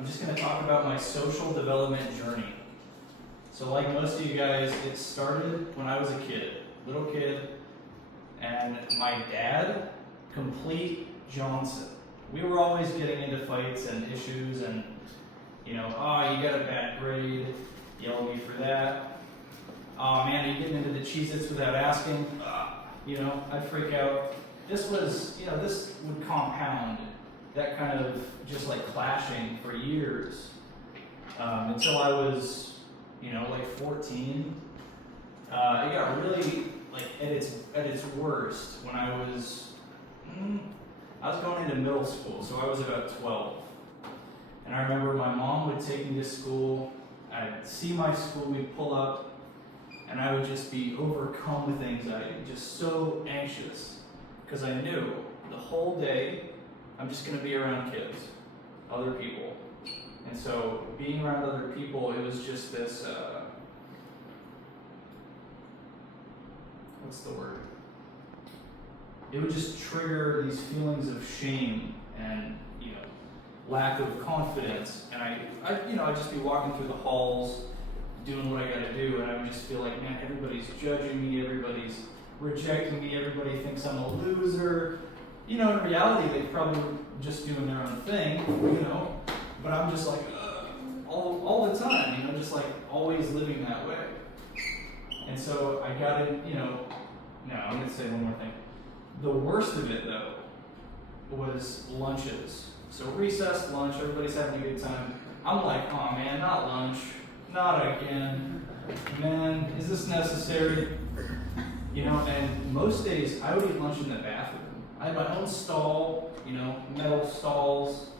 I'm just going to talk about my social development journey. So like most of you guys, it started when I was a kid, little kid, and my dad, complete Johnson. We were always getting into fights and issues and, you know, oh, you got a bad grade, yell at me for that. Oh man, are you getting into the Cheez-Its without asking? You know, I'd freak out. This was, you know, this would compound that kind of just like clashing for years until I was, you know, like 14. It got really like at its worst when I was going into middle school, so I was about 12. And I remember my mom would take me to school. I'd see my school, we'd pull up, and I would just be overcome with anxiety, just so anxious, because I knew the whole day I'm just going to be around kids, other people. And so being around other people, it was just this, what's the word? It would just trigger these feelings of shame and, you know, lack of confidence. And I'd just be walking through the halls, doing what I gotta do, and I would just feel like, man, everybody's judging me, everybody's rejecting me, everybody thinks I'm a loser. You know, in reality, they're probably just doing their own thing, you know, but I'm just like, all the time, you know, just like always living that way. And so I got in, you know, now I'm gonna say one more thing. The worst of it, though, was lunches. So recess, lunch, everybody's having a good time. I'm like, oh man, not lunch. Not again. Man, is this necessary? You know, and most days I would eat lunch in the bathroom. I had my own stall, you know, metal stalls,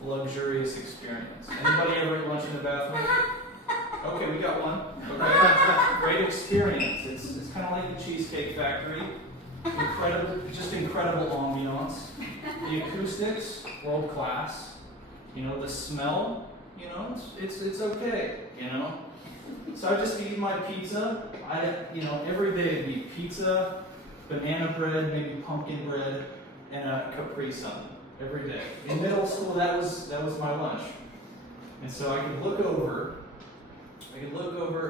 luxurious experience. Anybody ever eat lunch in the bathroom? Okay, we got one. Okay, great experience. It's kind of like the Cheesecake Factory. Incredible ambiance. The acoustics, world class. You know, the smell. You know, it's okay, you know. So I just eat my pizza. Every day it'd be pizza, banana bread, maybe pumpkin bread, and a Capri Sun every day. In middle school, that was my lunch. And so I could look over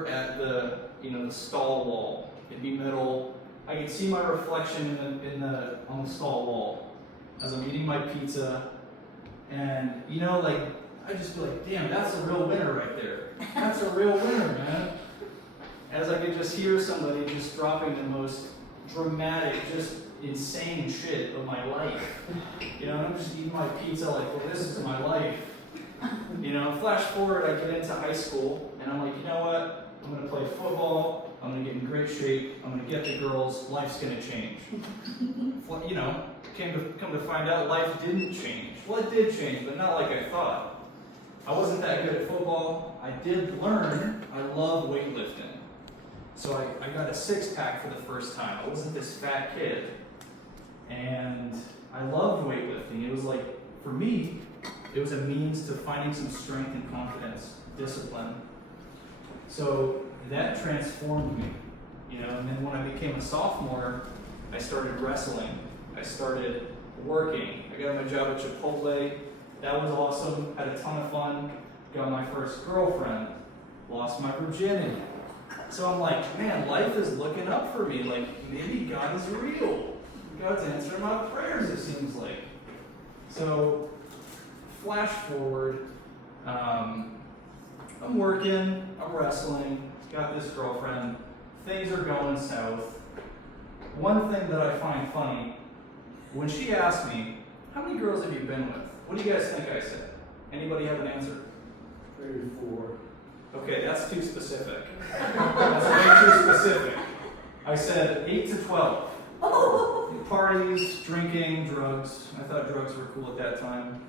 at the stall wall. It'd be middle. I could see my reflection on the stall wall as I'm eating my pizza, and you know, like. I just feel like, damn, that's a real winner right there. That's a real winner, man. As I could just hear somebody just dropping the most dramatic, just insane shit of my life. You know, and I'm just eating my pizza like, well, this is my life. You know, flash forward, I get into high school, and I'm like, you know what? I'm going to play football. I'm going to get in great shape. I'm going to get the girls. Life's going to change. You know, come to find out, life didn't change. Well, it did change, but not like I thought. I wasn't that good at football. I did learn I love weightlifting. So I got a six-pack for the first time. I wasn't this fat kid. And I loved weightlifting. It was like, for me, it was a means to finding some strength and confidence, discipline. So that transformed me. You know, and then when I became a sophomore, I started wrestling. I started working. I got my job at Chipotle. That was awesome, had a ton of fun, got my first girlfriend, lost my virginity. So I'm like, man, life is looking up for me, like maybe God is real. God's answering my prayers, it seems like. So, flash forward, I'm working, I'm wrestling, got this girlfriend, things are going south. One thing that I find funny, when she asked me, how many girls have you been with? What do you guys think I said? Anybody have an answer? 34. Okay, that's too specific. That's way too specific. I said 8 to 12. Parties, drinking, drugs. I thought drugs were cool at that time.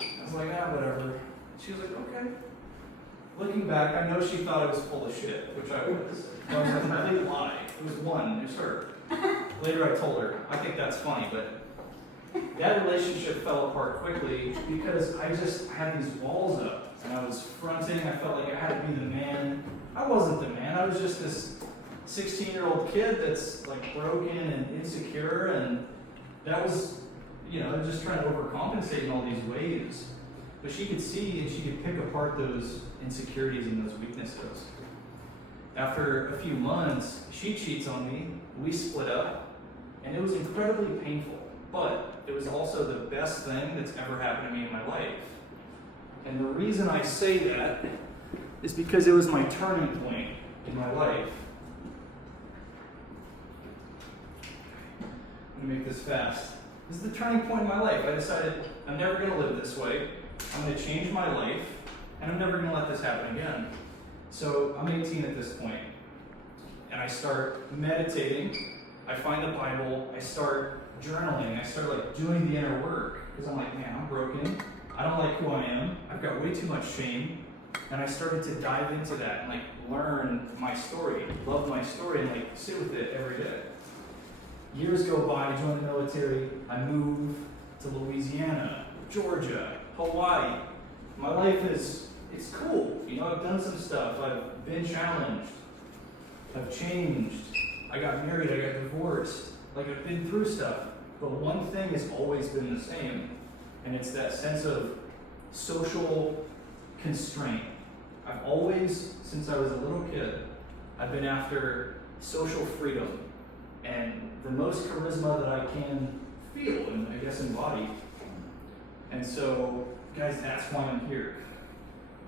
I was like, whatever. She was like, okay. Looking back, I know she thought I was full of shit, which I was. That was a complete lie. It was one, it was her. Later I told her, I think that's funny, but that relationship fell apart quickly because I had these walls up and I was fronting. I felt like I had to be the man. I wasn't the man. I was just this 16-year-old kid that's like broken and insecure, and that was, you know, just trying to overcompensate in all these ways. But she could see and she could pick apart those insecurities and those weaknesses. After a few months, she cheats on me, we split up, and it was incredibly painful. But it was also the best thing that's ever happened to me in my life. And the reason I say that is because it was my turning point in my life. I'm gonna make this fast. This is the turning point in my life. I decided I'm never gonna live this way. I'm gonna change my life, and I'm never gonna let this happen again. So I'm 18 at this point, and I start meditating. I find the Bible. I start journaling. I start like doing the inner work because I'm like, man, I'm broken. I don't like who I am. I've got way too much shame. And I started to dive into that and like learn my story, love my story, and like sit with it every day. Years go by, I join the military, I move to Louisiana, Georgia, Hawaii. My life it's cool. You know, I've done some stuff, I've been challenged, I've changed, I got married, I got divorced, like I've been through stuff. But one thing has always been the same, and it's that sense of social constraint. I've always, since I was a little kid, I've been after social freedom and the most charisma that I can feel and I guess embody. And so, guys, that's why I'm here.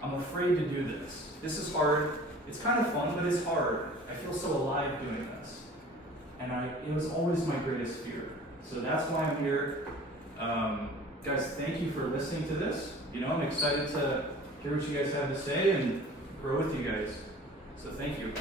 I'm afraid to do this. This is hard. It's kind of fun, but it's hard. I feel so alive doing this. And it was always my greatest fear. So that's why I'm here. Guys, thank you for listening to this. You know, I'm excited to hear what you guys have to say and grow with you guys. So thank you.